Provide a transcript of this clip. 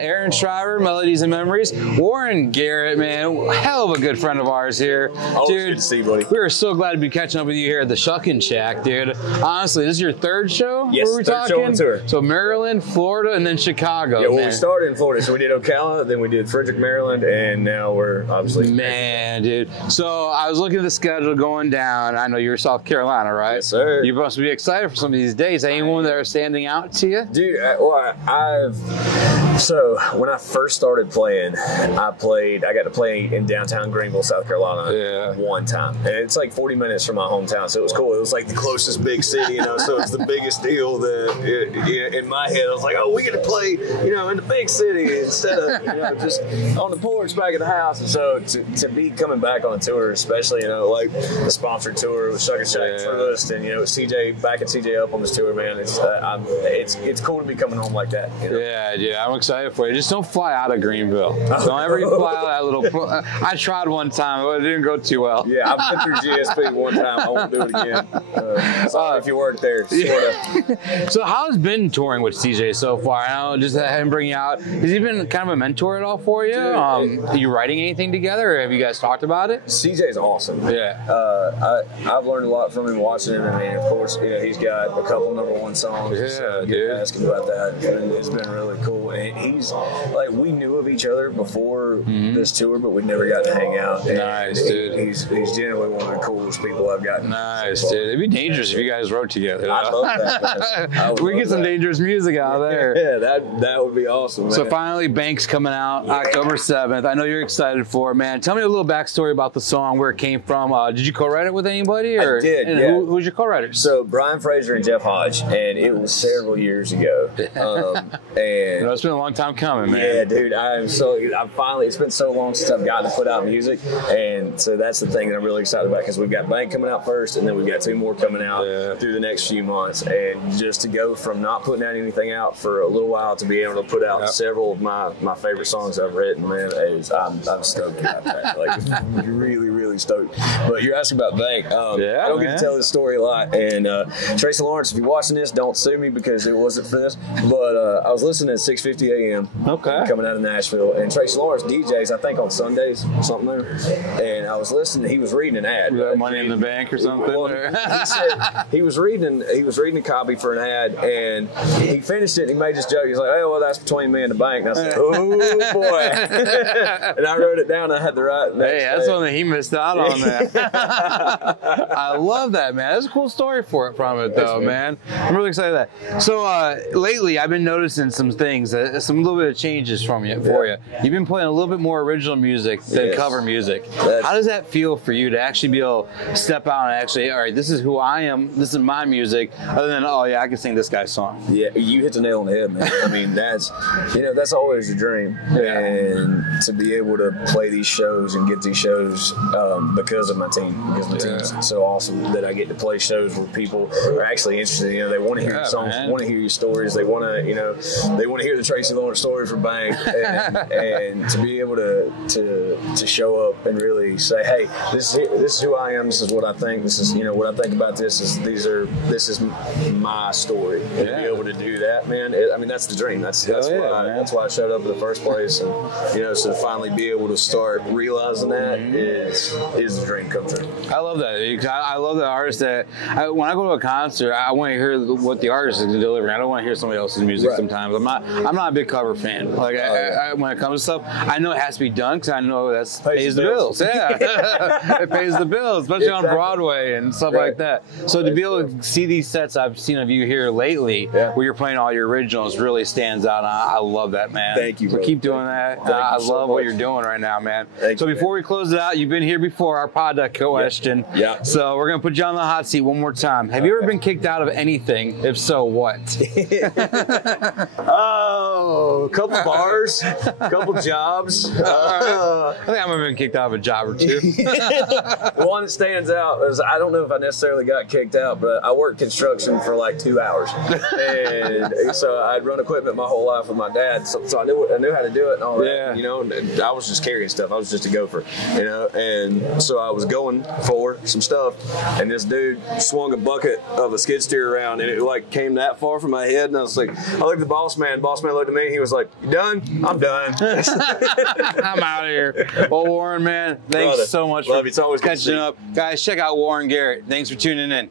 Aaron Shriver, Melodies and Memories. Warren Garrett, man, hell of a good friend of ours here. Always good to see you, buddy. We are so glad to be catching up with you here at the Shuckin Shack, dude. Honestly, this is your third show? Yes, where we're third talking? show on tour. So Maryland, Florida, and then Chicago. Yeah, well, we started in Florida, so we did Ocala, then we did Frederick, Maryland, and now we're obviously... Man, dude. So I was looking at the schedule going down. I know you're South Carolina, right? Yes, sir. You must be excited for some of these days. Anyone that are standing out to you? Dude, so when I first started playing, I got to play in downtown Greenville, South Carolina one time. And it's like 40 minutes from my hometown, so it was cool. It was like the closest big city, so it's the biggest deal that in my head, I was like, oh, we get to play, in the big city instead of, just on the porch back at the house. And so to be coming back on a tour, especially, like the sponsored tour with Shuckin Shack first, and, CJ, back at CJ Up on this tour, man, it's cool to be coming home like that. Yeah, I'm excited for you. Just don't fly out of Greenville. Don't ever fly out that little. I tried one time, but it didn't go too well. Yeah, I've been through GSP one time. I won't do it again. Sorry if you work there, sort of. So how's been touring with CJ so far? I know, just have him bring you out. Has he been kind of a mentor at all for you? Are you writing anything together, or have you guys talked about it? CJ's awesome. Yeah. I've learned a lot from him watching him. I mean, of course, he's got a couple #1 songs. Yeah, so dude. Asking about that. It's been really cool. And he's like, we knew of each other before this tour, but we never got to hang out. And nice, dude. He's generally one of the coolest people I've gotten. Nice, dude. It'd be dangerous if you guys wrote together. I love that. We get some dangerous music out there. Yeah, that would be awesome, man. So finally, Bank's coming out October 7th. I know you're excited for it, man. Tell me a little backstory about the song, where it came from. Did you co-write it with anybody? Or, I did, and yeah. Who's your co-writers? So Brian Fraser and Jeff Hodge, and it was several years ago. And it's been a long time coming, man. Yeah, dude. It's been so long since I've gotten to put out music, and so that's the thing that I'm really excited about, because we've got Bank coming out first, and then we've got 2 more coming out through the next few months, and just to go from not putting out anything out for a little while to be able to put out several of my favorite songs I've written, man, I'm stoked about that. Like, really, really stoked. But you're asking about Bank. I don't get to tell this story a lot, and Tracy Lawrence, if you're watching this, don't sue me because it wasn't for this, but I was listening at 6:50 a.m. coming out of Nashville, and Tracy Lawrence DJs, I think on Sundays or something there, and I was listening. He was reading an ad. Money in the Bank or something. Well, he said he was reading a copy for an ad, and he finished it. And he made this joke. He's like, "Oh, well, that's between me and the bank." And I said, "Oh boy!" And I wrote it down. I had to write. Hey, that's one that he missed out on. That. I love that, man. That's a cool story from it, though, man. I'm really excited for that. So lately, I've been noticing some things, some little bit of changes for you. You've been playing a little bit more original music than cover music. How does that feel for you to actually be able to step out and actually, all right, this is who I am, this is my music, other than, oh yeah, I can sing this guy's song? Yeah, you hit the nail on the head, man. I mean, that's always a dream. And to be able to play these shows and get these shows because of my team, because my team's so awesome that I get to play shows where people are actually interested. They want to hear your songs, want to hear your stories, they want to, they want to hear the Tracy Lawrence story from Bank, and to be able to show up and really say, hey, this is who I am, this is what I think, this is what I think about this is my story. And to be able to do that, man, that's the dream. That's why I showed up in the first place, and so to finally be able to start realizing that is the dream come true. I love that. I love the artist that when I go to a concert, I want to hear what the artist is delivering. I don't want to hear somebody else's music sometimes. I'm not a big cover fan. Like when it comes to stuff, I know it has to be done because I know that pays the bills. Yeah, it pays the bills, especially on Broadway and stuff like that. So to be able to see these sets I've seen of you here lately, where you're playing all your originals, really stands out. I love that, man. Thank you. So keep doing that. I love what you're doing right now, man. So before we close it out, you've been here before, our pod question. Yeah. So we're gonna put you on the hot seat one more time. Have you ever been kicked out of anything? If so, what? Oh, a couple bars, a couple jobs. I think I might have been kicked out of a job or two. The one that stands out is, I don't know if I necessarily got kicked out, but I worked construction for like 2 hours, and so I'd run equipment my whole life with my dad, so I knew how to do it and all that. And I was just carrying stuff. I was just a gopher, and so I was going for some stuff, and this dude swung a bucket of a skid steer around, and it like came that far from my head, and I was like, I looked at the boss man. Boss man looked at me. He was like, like, you done? I'm done. I'm out of here. Well, Warren, man, thanks Brother, so much love for you. It's always good to see catching you. up. Guys, check out Warren Garrett. Thanks for tuning in.